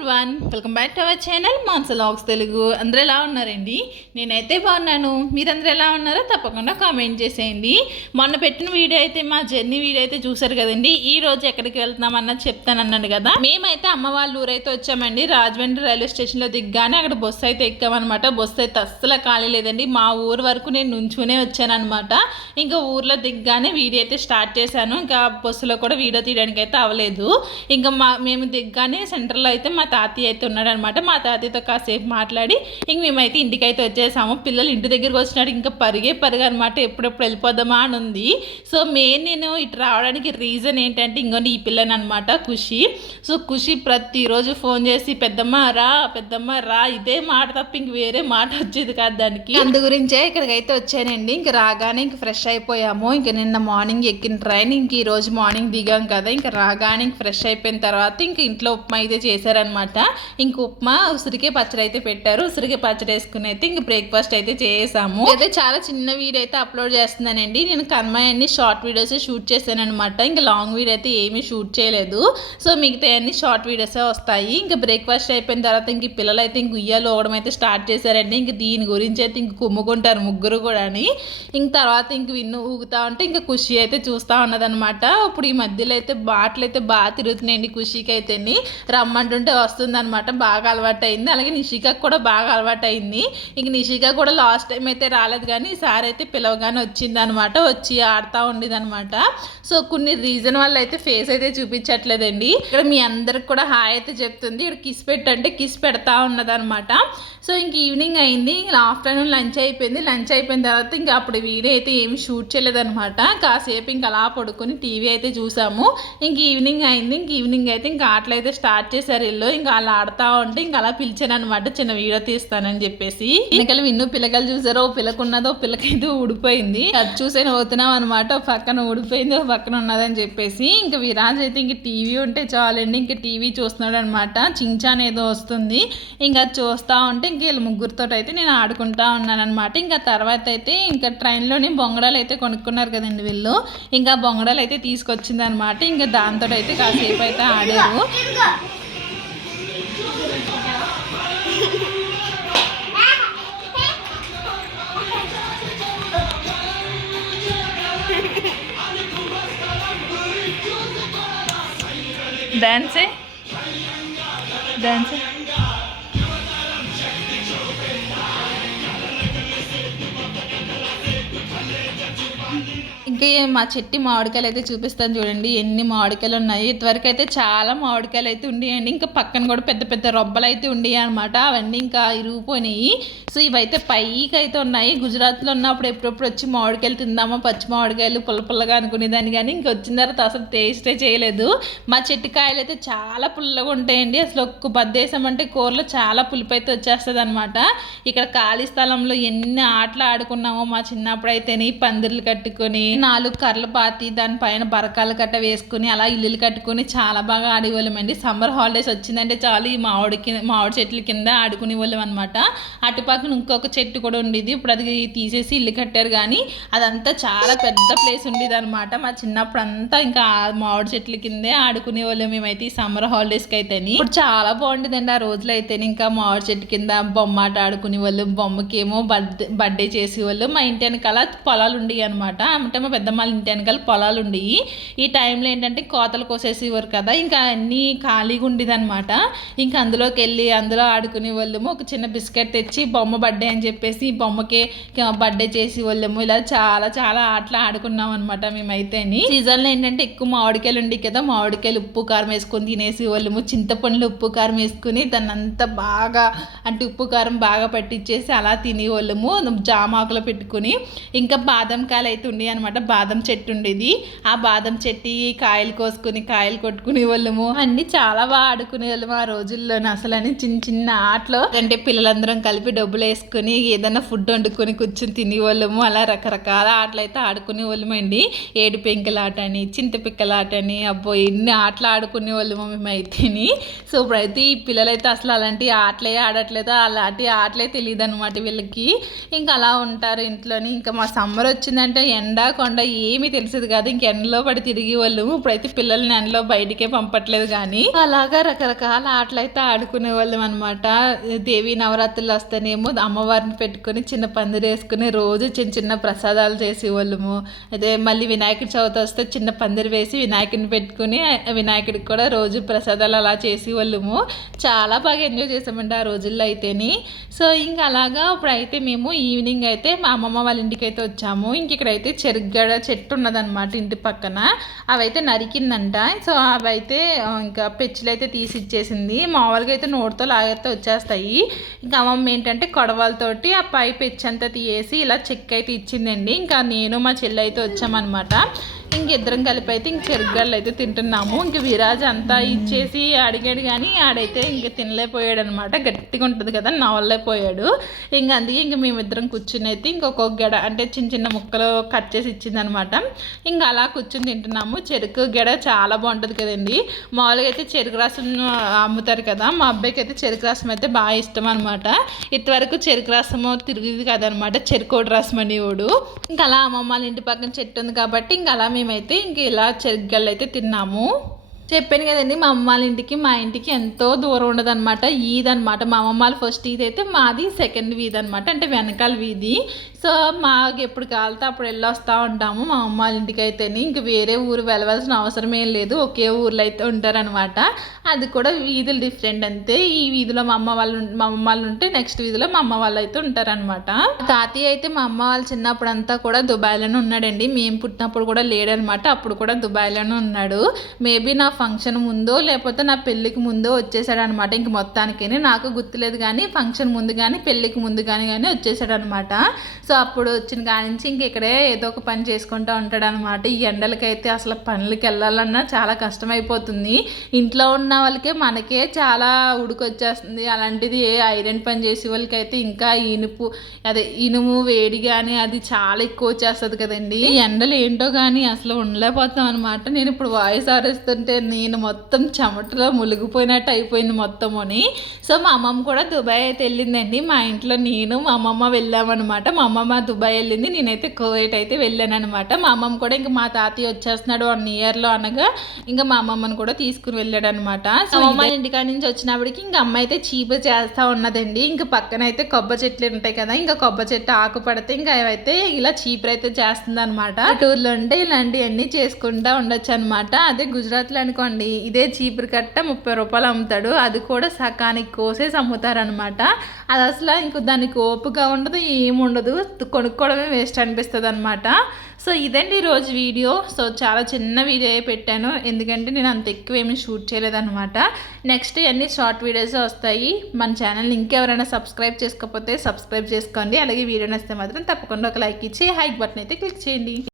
Everyone, welcome back to our channel Mansa vlogs Telugu. అందరూ ఎలా ఉన్నారండి? నేనైతే బాగున్నాను. మీరందరూ ఎలా ఉన్నారో తప్పకుండా కామెంట్ చేసేయండి. మొన్న పెట్టిన వీడియో అయితే మా జర్నీ వీడియో అయితే చూసారు కదండి. ఈ రోజు ఎక్కడికి వెళ్తున్నామన్నది చెప్తానన్నాను కదా. మేమైతే అమ్మ వాళ్ళ ఊరైతే వచ్చామండి. రాజమండ్రి రైల్వే స్టేషన్లో దిగ్గానే అక్కడ బస్సు అయితే ఎక్కామన్నమాట. బస్సు అయితే అస్సలు ఖాళీ లేదండి. మా ఊరు వరకు నేను నుంచునే వచ్చానమాట. ఇంకా ఊర్లో దిగ్గానే వీడియో అయితే స్టార్ట్ చేశాను. ఇంకా బస్సులో కూడా వీడియో తీయడానికి అయితే అవ్వలేదు. ఇంకా మేము దిగ్గానే సెంటర్లో అయితే మా తాతయ్య అయితే ఉన్నాడనమాట. మా తాతయ్యతో కాసేపు మాట్లాడి ఇంక మేమైతే ఇంటికైతే వచ్చేసాము. పిల్లలు ఇంటి దగ్గరికి వచ్చినాడు ఇంకా పరుగు అనమాట. ఎప్పుడెప్పుడు వెళ్ళిపోదామా అని ఉంది. సో మెయిన్ నేను ఇటు రావడానికి రీజన్ ఏంటంటే ఇంకోటి ఈ పిల్లని అనమాట, ఖుషి. సో ఖుషి ప్రతిరోజు ఫోన్ చేసి పెద్దమ్మ రా ఇదే మాట తప్ప ఇంక వేరే మాట వచ్చేది కాదు దానికి. అందు గురించే ఇక్కడికైతే వచ్చానండి. ఇంక రాగానే ఇంక ఫ్రెష్ అయిపోయాము. ఇంక నిన్న మార్నింగ్ ఎక్కిన ట్రైన్ ఇంక ఈ రోజు మార్నింగ్ దిగాం కదా. ఇంకా రాగానే ఇంక ఫ్రెష్ అయిపోయిన తర్వాత ఇంక ఇంట్లో ఉప్మా అయితే చేశారనమాట. ఇంక ఉప్మా ఉసిరికాయ పచ్చడి అయితే పెట్టారు. ఉసిరికాయ పచ్చడి వేసుకుని అయితే ఇంక బ్రేక్ఫాస్ట్ అయితే చేసాము. అయితే చాలా చిన్న వీడియో అయితే అప్లోడ్ చేస్తున్నానండి. నేను కన్మయ్యన్ని షార్ట్ వీడియోస్ షూట్ చేశాను అనమాట. ఇంకా లాంగ్ వీడియో అయితే ఏమీ షూట్ చేయలేదు. సో మిగతా అన్ని షార్ట్ వీడియోసే వస్తాయి. ఇంకా బ్రేక్ఫాస్ట్ అయిపోయిన తర్వాత ఇంక పిల్లలు అయితే ఇంక ఉయ్యాలు ఊగడం అయితే స్టార్ట్ చేశారండి. ఇంక దీని గురించి అయితే ఇంక కుమ్ముకుంటారు ముగ్గురు కూడా అని. ఇంక తర్వాత ఇంక విన్ను ఊగుతా ఉంటే ఇంకా ఖుషి అయితే చూస్తూ ఉన్నదనమాట. ఇప్పుడు ఈ మధ్యలో అయితే బాటలు అయితే బాగా తిరుగుతున్నాయండి. ఖుషికి అయితే రమ్మంటుంటే వస్తుందన్నమాట. బాగా అలవాటు అయింది. అలాగే నిషికాకు కూడా బాగా అలవాటు అయింది. ఇంక నిషిక కూడా లాస్ట్ టైం అయితే రాలేదు కానీ ఈసారి అయితే పిలవగానే వచ్చిందనమాట. వచ్చి ఆడుతూ ఉండేది అనమాట. సో కొన్ని రీజన్ వల్ల అయితే ఫేస్ అయితే చూపించట్లేదండి. ఇక్కడ మీ అందరికి కూడా హాయ్ అయితే చెప్తుంది. ఇక్కడ కిస్ పెట్టంటే కిస్ పెడతా ఉన్నదనమాట. సో ఇంక ఈవినింగ్ అయింది. ఆఫ్టర్నూన్ లంచ్ అయిపోయింది. లంచ్ అయిపోయిన తర్వాత ఇంకా అప్పుడు వీడియో అయితే ఏమి షూట్ చేయలేదనమాట. కాసేపు ఇంక అలా పడుకొని టీవీ అయితే చూసాము. ఇంక ఈవినింగ్ అయింది. ఇంక ఈవినింగ్ అయితే ఇంకా ఆటలు అయితే స్టార్ట్ చేశారు ఇల్లు. ఇంకా అలా ఆడుతూ ఉంటే ఇంకా అలా పిలిచాను అనమాట, చిన్న వీడియో తీస్తానని చెప్పేసి. వెనకాల విన్ను పిల్లకలు చూసారో, పిల్లకున్నదో పిల్లకైతే ఊడిపోయింది. అది చూసే నవ్వుతున్నాం అనమాట. ఒక పక్కన ఊడిపోయింది, ఒక పక్కన ఉన్నదని చెప్పేసి. ఇంకా విరాజ్ అయితే ఇంక టీవీ ఉంటే చాలండి, ఇంక టీవీ చూస్తున్నాడు అనమాట. చించాన్ ఏదో వస్తుంది. ఇంకా చూస్తూ ఉంటే ఇంక వీళ్ళు ముగ్గురితో అయితే నేను ఆడుకుంటా ఉన్నాను అనమాట. ఇంకా తర్వాత అయితే ఇంకా ట్రైన్లోని బొంగడాలు అయితే కొనుక్కున్నారు కదండి వీళ్ళు. ఇంకా బొంగడాలు అయితే తీసుకొచ్చింది అనమాట. ఇంకా దాంతో అయితే కాసేపు అయితే ఆడారు. డాన్సే ఇంకా మా చెట్టి మామిడికాయలు అయితే చూపిస్తాను చూడండి. ఎన్ని మామిడికాయలు ఉన్నాయి. ఇటువరకు అయితే చాలా మామిడికాయలు అయితే ఉండేయండి. ఇంకా పక్కన కూడా పెద్ద పెద్ద రొబ్బలు అయితే ఉండేవి అనమాట. అవన్నీ ఇంకా ఇరిగిపోయినాయి. సో ఇవైతే పైకి అయితే ఉన్నాయి. గుజరాత్లో ఉన్నప్పుడు ఎప్పుడెప్పుడు వచ్చి మామిడికాయలు తిందామా, పచ్చి మామిడికాయలు పుల్లగా అనుకునేదాన్ని. కానీ ఇంక వచ్చిన తర్వాత అసలు టేస్టే చేయలేదు. మా చెట్టు కాయలు అయితే చాలా పుల్లగా ఉంటాయండి. అసలు ఒక్క బద్దేశామంటే కూరలో చాలా పులుపు అయితే వచ్చేస్తుంది అనమాట. ఇక్కడ ఖాళీ స్థలంలో ఎన్ని ఆటలు ఆడుకున్నామో మా చిన్నప్పుడు అయితేనే. పందిర్లు కట్టుకొని 4 కర్రలు పాతి దానిపైన బరకాలు కట్ట వేసుకుని అలా ఇల్లులు కట్టుకుని చాలా బాగా ఆడేవాళ్ళమండి. సమ్మర్ హాలిడేస్ వచ్చిందంటే చాలు ఈ మామిడి చెట్ల కింద ఆడుకునే వాళ్ళం అనమాట. అటుపక్కన ఇంకొక చెట్టు కూడా ఉండేది. ఇప్పుడు అది తీసేసి ఇల్లు కట్టారు. కానీ అదంతా చాలా పెద్ద ప్లేస్ ఉండేది అనమాట. మా చిన్నప్పుడు అంతా ఇంకా మామిడి చెట్ల కిందే ఆడుకునే వాళ్ళం మేమైతే ఈ సమ్మర్ హాలిడేస్కి అయితేని. ఇప్పుడు చాలా బాగుంటుందండి. ఆ రోజులు అయితేనే ఇంకా మామిడి చెట్టు కింద బొమ్మాట ఆడుకునే వాళ్ళు. బొమ్మకేమో బర్త్డే చేసేవాళ్ళు. మా ఇంటి వెనకాల పొలాలు ఉండేవి అనమాట. అంటే మా పెద్దమ్మాళ్ళ ఇంటి వెనకాల పొలాలు ఉండేవి. ఈ టైంలో ఏంటంటే కోతలు కోసేసేవారు కదా. ఇంకా అన్నీ ఖాళీగా ఉండేది అనమాట. ఇంకా అందులోకి వెళ్ళి అందులో ఆడుకునే వాళ్ళము. ఒక చిన్న బిస్కెట్ తెచ్చి బొమ్మ బర్త్డే అని చెప్పేసి బొమ్మకి బర్త్డే చేసి వాళ్ళము. ఇలా చాలా చాలా ఆటలు ఆడుకున్నాం అనమాట మేమైతేని. సీజన్లో ఏంటంటే ఎక్కువ మామిడికాయలు ఉండి కదా, మామిడికాయలు ఉప్పు కారం వేసుకొని తినేసి వాళ్ళము. చింతపండ్లు ఉప్పు కారం వేసుకుని దాన్ని అంతా బాగా అంటే ఉప్పు కారం బాగా పట్టించేసి అలా తినేవాళ్ళము. జామాకులో పెట్టుకుని. ఇంకా బాదం కాయలు అయితే ఉండేవి అనమాట. బాదం చెట్టు ఉండేది. ఆ బాదం చెట్టు కాయలు కోసుకుని కాయలు కొట్టుకునే వాళ్ళము. అన్ని చాలా బాగా ఆడుకునే వాళ్ళము ఆ రోజుల్లో. అసలు అని చిన్న చిన్న ఆటలు అంటే పిల్లలందరం కలిపి డబ్బులు వేసుకుని ఏదైనా ఫుడ్ వండుకొని కూర్చొని తినేవాళ్ళము. అలా రకరకాల ఆటలు అయితే ఆడుకునే వాళ్ళము అండి. ఏడు పెంకుల ఆట అని, చింతపిక్కల ఆట అని, అబ్బో ఎన్ని ఆటలు ఆడుకునే వాళ్ళము మేమైతేని. సో ఇప్పుడైతే ఈ పిల్లలైతే అసలు అలాంటి ఆటలే ఆడట్లేదు. అలాంటి ఆటలే తెలియదు అనమాట వీళ్ళకి. ఇంకా అలా ఉంటారు ఇంట్లోని. ఇంకా మా సమ్మర్ వచ్చిందంటే ఎండ కొండ లేకుండా ఏమీ తెలిసేది కాదు. ఇంక ఎండలో పడి తిరిగి వాళ్ళు. ఇప్పుడైతే పిల్లల్ని ఎండలో బయటికే పంపట్లేదు కానీ అలాగా రకరకాల ఆటలు అయితే ఆడుకునే వాళ్ళం అనమాట. దేవి నవరాత్రులు వస్తేనేమో అమ్మవారిని పెట్టుకొని చిన్న పందిరి వేసుకుని రోజు చిన్న చిన్న ప్రసాదాలు చేసేవాళ్ళము. అదే మళ్ళీ వినాయకుడి చవితి వస్తే చిన్న పందిరి వేసి వినాయకుడిని పెట్టుకుని వినాయకుడికి కూడా రోజు ప్రసాదాలు అలా చేసేవాళ్ళము. చాలా బాగా ఎంజాయ్ చేసామండి ఆ రోజుల్లో అయితేని. సో ఇంకా అలాగా ఇప్పుడైతే మేము ఈవినింగ్ అయితే మా అమ్మమ్మ వాళ్ళ ఇంటికి అయితే వచ్చాము. ఇంక ఇక్కడైతే చెరుగడ చెట్టు ఉన్నదన్నమాట ఇంటి పక్కన. అవైతే నరికిందంట. సో అవైతే ఇంకా పెచ్చులు అయితే తీసి ఇచ్చేసింది. మామూలుగా అయితే నోటితో లాగైతే వచ్చేస్తాయి. ఇంకా అమ్మమ్మ ఏంటంటే కొడవలతోటి ఆ పై పెచ్చు అంతా తీసి ఇలా చెక్క అయితే ఇచ్చిందండి. ఇంకా నేను మా చెల్లి అయితే వచ్చామన్నమాట. ఇంకిద్దరం కలిపి అయితే ఇంక చెరుగడ్డలు అయితే తింటున్నాము. ఇంక విరాజ్ అంతా ఇచ్చేసి అడిగాడు కానీ ఆడైతే ఇంక తినలేకపోయాడు అనమాట. గట్టిగా ఉంటుంది కదా, నవలేకపోయాడు. ఇంక అందుకే ఇంక మేమిద్దరం కూర్చుని అయితే ఇంకొక గెడ అంటే చిన్న చిన్న ముక్కలు కట్ చేసి ఇచ్చిందనమాట. ఇంకా అలా కూర్చుని తింటున్నాము. చెరుకు గెడ చాలా బాగుంటుంది కదండి. మామూలుగా అయితే చెరుకు రసం అమ్ముతారు కదా, మా అబ్బాయికి అయితే చెరుకు రసం అయితే బాగా ఇష్టం అనమాట. ఇంతవరకు చెరుకు రసము తిరిగింది కదనమాట, చెరుకోటి రసం అనేవాడు. ఇంకా అలా అమ్మమ్మ వాళ్ళ ఇంటి పక్కన చెట్టు ఉంది కాబట్టి ఇంకా అలా మేమైతే ఇంక ఇలా చెరుగళ్ళు అయితే తిన్నాము. చెప్పాను కదండి, మా అమ్మ వాళ్ళ ఇంటికి మా ఇంటికి ఎంతో దూరం ఉండదు అనమాట. ఈద్ అనమాట. మా అమ్మమ్మ వాళ్ళ ఫస్ట్ ఈద్ అయితే మాది సెకండ్ వీధి అనమాట, అంటే వెనకాల వీధి. సో మాకు ఎప్పుడు కాలితే అప్పుడు వెళ్ళొస్తూ ఉంటాము మా అమ్మ వాళ్ళ ఇంటికి అయితేనే. ఇంక వేరే ఊరు వెళ్ళవలసిన అవసరం ఏం లేదు, ఒకే ఊర్లో అయితే ఉంటారనమాట. అది కూడా వీధులు డిఫరెంట్ అంతే. ఈ వీధిలో మా అమ్మ వాళ్ళు ఉంటే నెక్స్ట్ వీధిలో మా అమ్మ వాళ్ళు అయితే ఉంటారనమాట. తాతయ్య అయితే మా అమ్మ వాళ్ళు చిన్నప్పుడు అంతా కూడా దుబాయ్లోనే ఉన్నాడండి. మేము పుట్టినప్పుడు కూడా లేడనమాట, అప్పుడు కూడా దుబాయ్లోనే ఉన్నాడు. మేబీ నా ఫంక్షన్ ముందో లేకపోతే నా పెళ్ళికి ముందో వచ్చేసాడు అనమాట. ఇంక మొత్తానికి నాకు గుర్తులేదు కానీ ఫంక్షన్ ముందు కానీ పెళ్ళికి ముందు కానీ వచ్చేసాడు అనమాట. సో అప్పుడు వచ్చిన కాడి నుంచి ఇంక ఇక్కడే ఏదో ఒక పని చేసుకుంటూ ఉంటాడు అనమాట. ఈ ఎండలకైతే అసలు పనులకి వెళ్ళాలన్నా చాలా కష్టమైపోతుంది. ఇంట్లో ఉన్న వాళ్ళకే మనకే చాలా ఉడికొచ్చేస్తుంది. అలాంటిది ఏ ఐరన్ పని చేసే వాళ్ళకైతే ఇంకా ఇనుము వేడి కానీ అది చాలా ఎక్కువ వచ్చేస్తుంది కదండి. ఈ ఎండలు ఏంటో కానీ అసలు ఉండలేకపోతాం అనమాట. నేను ఇప్పుడు వాయిస్ ఆరేస్తుంటే నేను మొత్తం చెమటలో మునిగిపోయినట్టు అయిపోయింది మొత్తముని. సో మా అమ్మమ్మ కూడా దుబాయ్ అయితే వెళ్ళిందండి. మా ఇంట్లో నేను మా అమ్మమ్మ వెళ్ళామన్నమాట. మా అమ్మమ్మ దుబాయ్ వెళ్ళింది, నేనైతే కువైట్ అయితే వెళ్ళాను అనమాట. మా అమ్మమ్మ కూడా ఇంకా మా తాతయ్య వచ్చేస్తున్నాడు 1 ఇయర్లో అనగా ఇంకా మా అమ్మమ్మని కూడా తీసుకుని వెళ్ళాడు అనమాట. సో అమ్మ ఇంటికాడ నుంచి వచ్చినప్పటికి ఇంకా అమ్మ అయితే చీపు చేస్తూ ఉన్నదండి. ఇంకా పక్కన అయితే కొబ్బరి చెట్లు ఉంటాయి కదా, ఇంకా కొబ్బరి చెట్టు ఆకు పడితే ఇంకా అవైతే ఇలా చీపురు అయితే చేస్తుంది అనమాట. టూర్లో ఉంటే ఇలాంటివన్నీ చేసుకుంటూ ఉండొచ్చు అనమాట. అదే గుజరాత్లో అనుకోండి ఇదే చీపురు కట్ట 30 రూపాయలు అమ్ముతాడు. అది కూడా సకానికి కోసేసి అమ్ముతారనమాట. అది అసలు ఇంకో దానికి ఓపుగా ఉండదు, ఏముండదు, కొనుక్కోవడమే వేస్ట్ అనిపిస్తుంది అనమాట. సో ఇదండి ఈరోజు వీడియో. సో చాలా చిన్న వీడియో పెట్టాను, ఎందుకంటే నేను అంత ఎక్కువ ఏమీ షూట్ చేయలేదన్నమాట. నెక్స్ట్ అన్ని షార్ట్ వీడియోస్ వస్తాయి. మన ఛానల్ని ఇంకెవరైనా సబ్స్క్రైబ్ చేసుకోకపోతే సబ్స్క్రైబ్ చేసుకోండి. అలాగే వీడియో నచ్చితే మాత్రం తప్పకుండా ఒక లైక్ ఇచ్చి హైక్ బటన్ అయితే క్లిక్ చేయండి.